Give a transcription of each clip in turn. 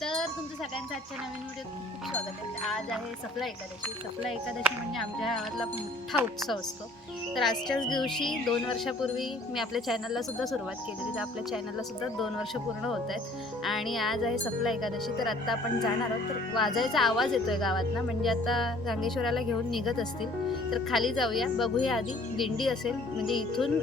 तर तुमचं सगळ्यांचं आजच्या नवीन व्हिडिओत खूप खूप स्वागत आहे. आज आहे सफला एकादशी. सफला एकादशी म्हणजे आमच्या गावातला मोठा उत्सव असतो. तर आजच्याच दिवशी 2 वर्षापूर्वी मी आपल्या चॅनलला सुद्धा सुरुवात केलेली. तर आपल्या चॅनलला सुद्धा 2 वर्ष पूर्ण होत आहेत आणि आज आहे सफला एकादशी. तर आत्ता आपण जाणार आहोत. तर वाजायचा आवाज येतोय गावातनं, म्हणजे आता गांगेश्वराला घेऊन निघत असतील. तर खाली जाऊया, बघूया आधी दिंडी असेल, म्हणजे इथून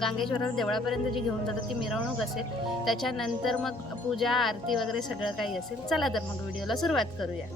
गांगेश्वराला देवळापर्यंत जी घेऊन जातात ती मिरवणूक असेल. त्याच्यानंतर मग पूजा आरती वगैरे सगळं काही असेल. चला तर मग व्हिडिओला सुरुवात करूया.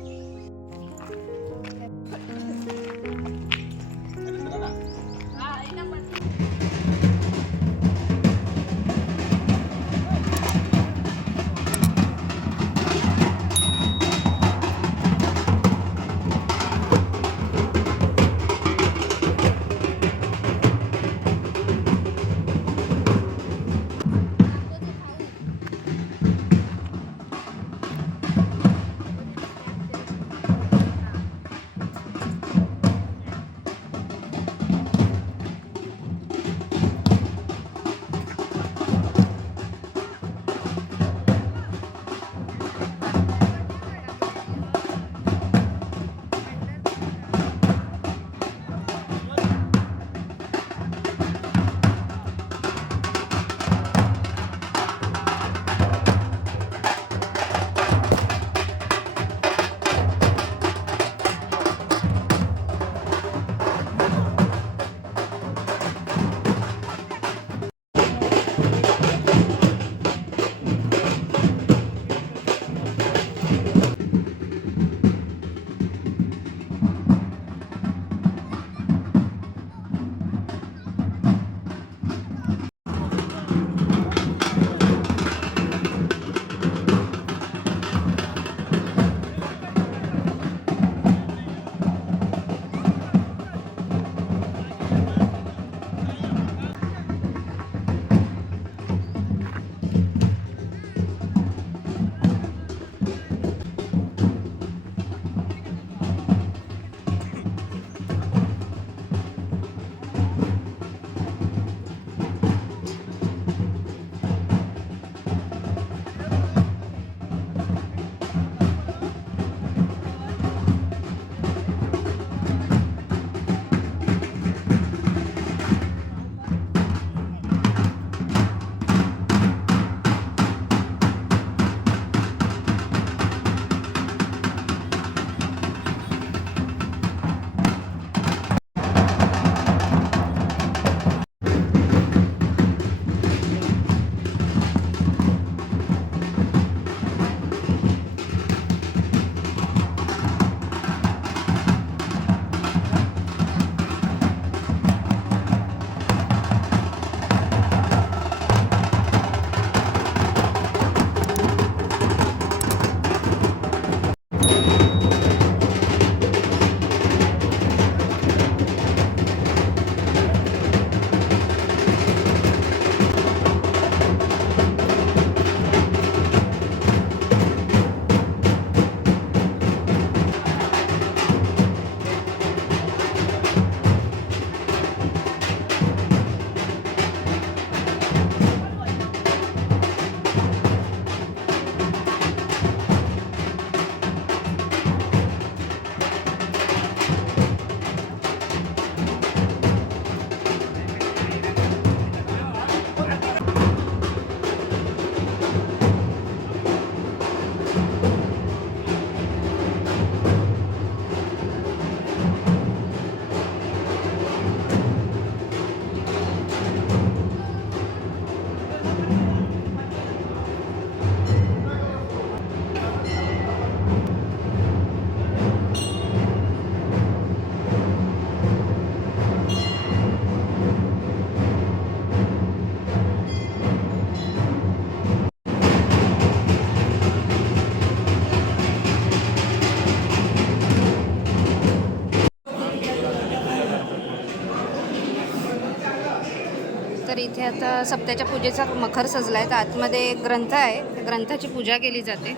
तर इथे आता सप्त्याच्या पूजेचा मखर सजलाय. तर आतमध्ये एक ग्रंथ आहे, त्या ग्रंथाची पूजा केली जाते.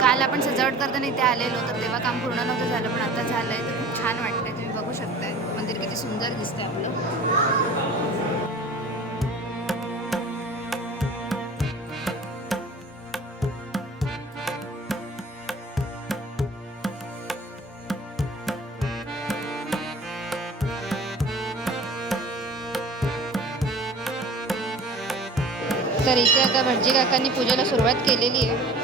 काल आपण सजावट करताना इथे आलेलो, तर तेव्हा काम पूर्ण नव्हतं झालं, पण आता झालंय. तर खूप छान वाटतंय. तुम्ही बघू शकताय मंदिर किती सुंदर दिसतंय आपलं. तर इथे आता भटजी काकांनी पूजेला सुरुवात केलेली आहे.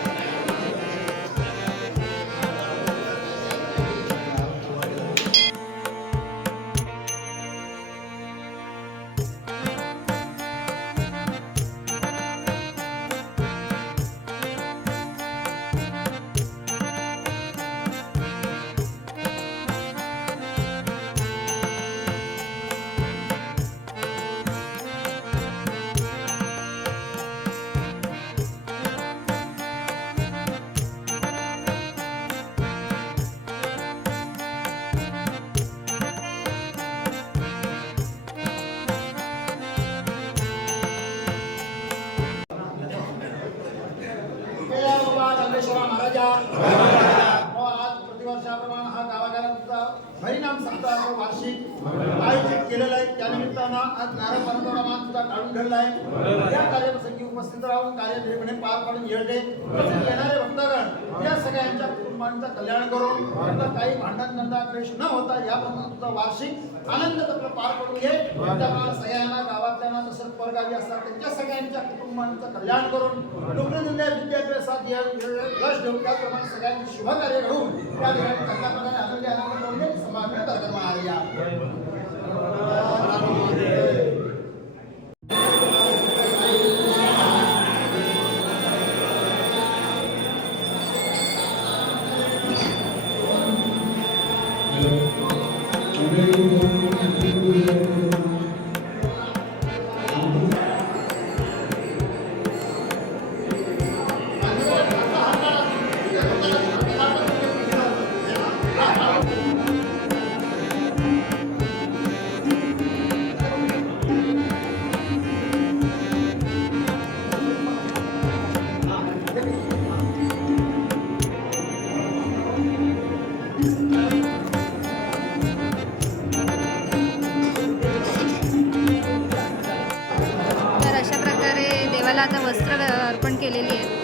आज प्रतिवर्षाप्रमाणे हा गावागावांचा हरिनाम सप्ताह वार्षिक आयोजित केलेला आहे. त्यानिमित्तानं आज नारळ पानोरा मान सुद्धा काढून ठेवला आहे. या कार्यप्रसंगी उपस्थित राहून कार्य निर्भीडपणे पार पाडून येते. तसेच येणारे भक्तगण या सगळ्यांच्या कुटुंबांचं कल्याण करून त्यांना काही भांडण दंगा क्लेश न होता याप्रमाणे सुद्धा वार्षिक आनंद आपलं पार पडून घे. त्यामुळे सगळ्यांना गावातल्यांना तसंच परगावी असतात त्यांच्या सगळ्यांच्या कुटुंबांचं कल्याण करून नोकरी दिल्या विद्याभ्यासात यश देऊ त्याप्रमाणे सगळ्यांनी शुभ कार्य घडवून त्या ठिकाणी चांगल्या प्रकारे आनंदी आनंद करून समाधान करत महाराजा. तर अशा प्रकारे देवाला आता वस्त्र अर्पण केलेली आहेत.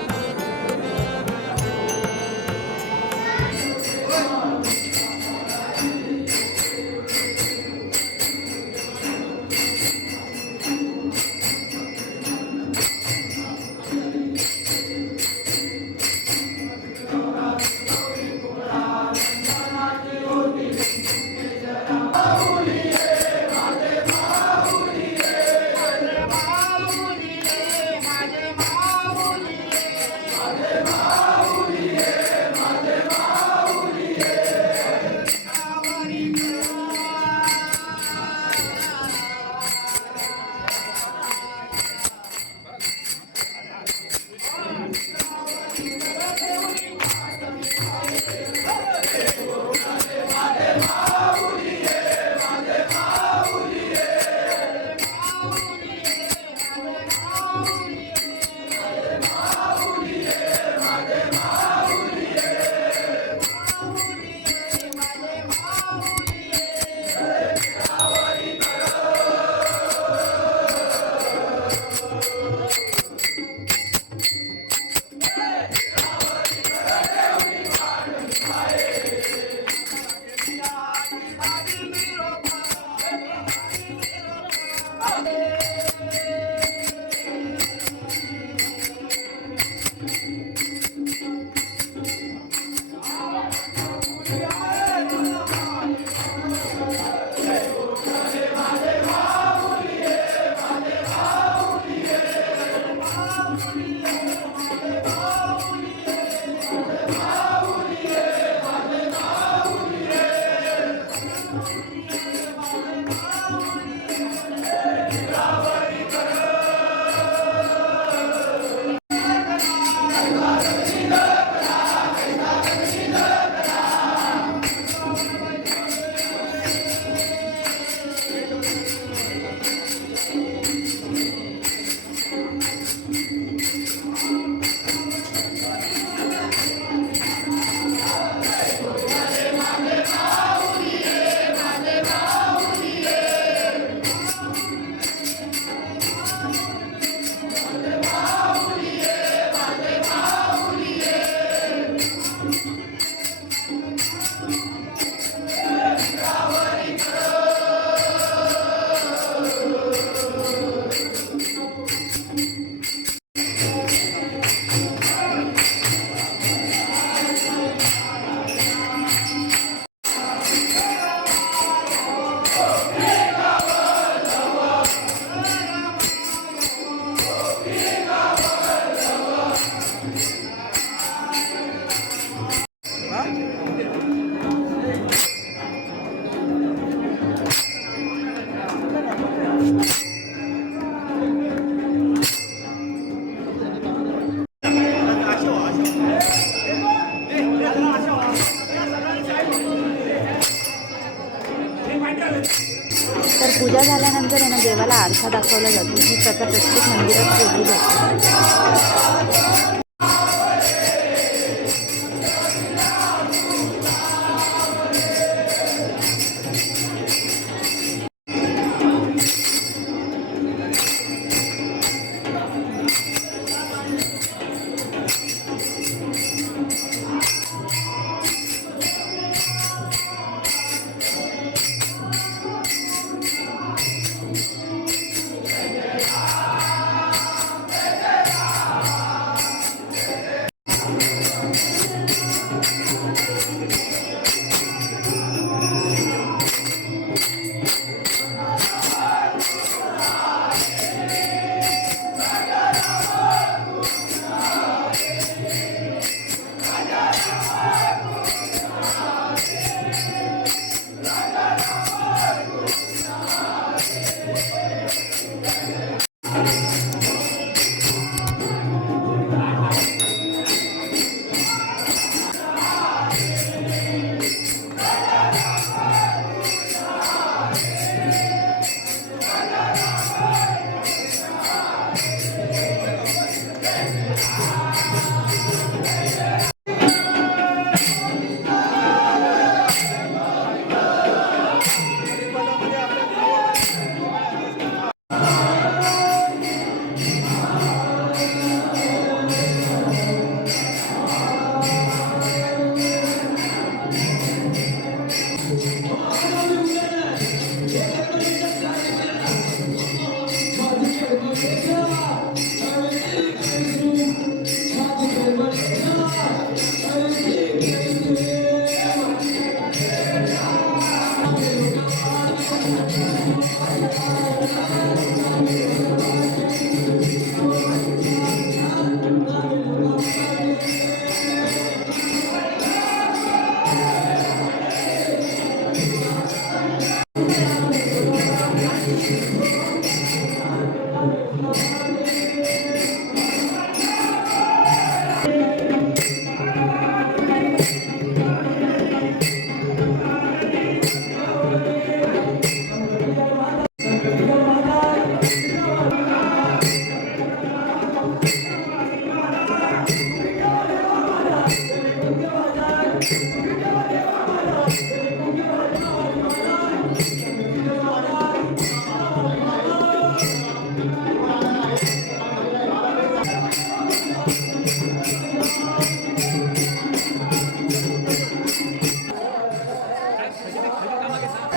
पूजा झाल्यानंतर आहे ना देवाला आरसा दाखवला जातो. ही प्रथा प्रत्येक मंदिरात केली जाते.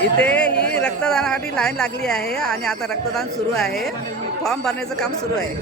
इथे ही रक्तदानासाठी लाईन लागली आहे आणि आता रक्तदान सुरू आहे. फॉर्म भरण्याचं काम सुरू आहे.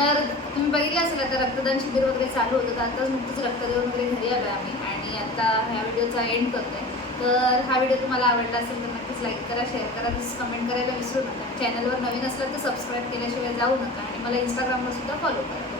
तर तुम्ही बघितलं असेल आता रक्तदान शिबिर वगैरे चालू होतं, तर आताच नुकतंच रक्त देऊन वगैरे घरी आलो आम्ही आणि आता ह्या व्हिडिओचा एंड करतोय. तर हा व्हिडिओ तुम्हाला आवडला असेल तर नक्कीच लाईक करा, शेअर करा, तसंच कमेंट करायला विसरू नका. चॅनलवर नवीन असलं तर सबस्क्राईब केल्याशिवाय जाऊ नका आणि मला इंस्टाग्रामवर सुद्धा फॉलो करा.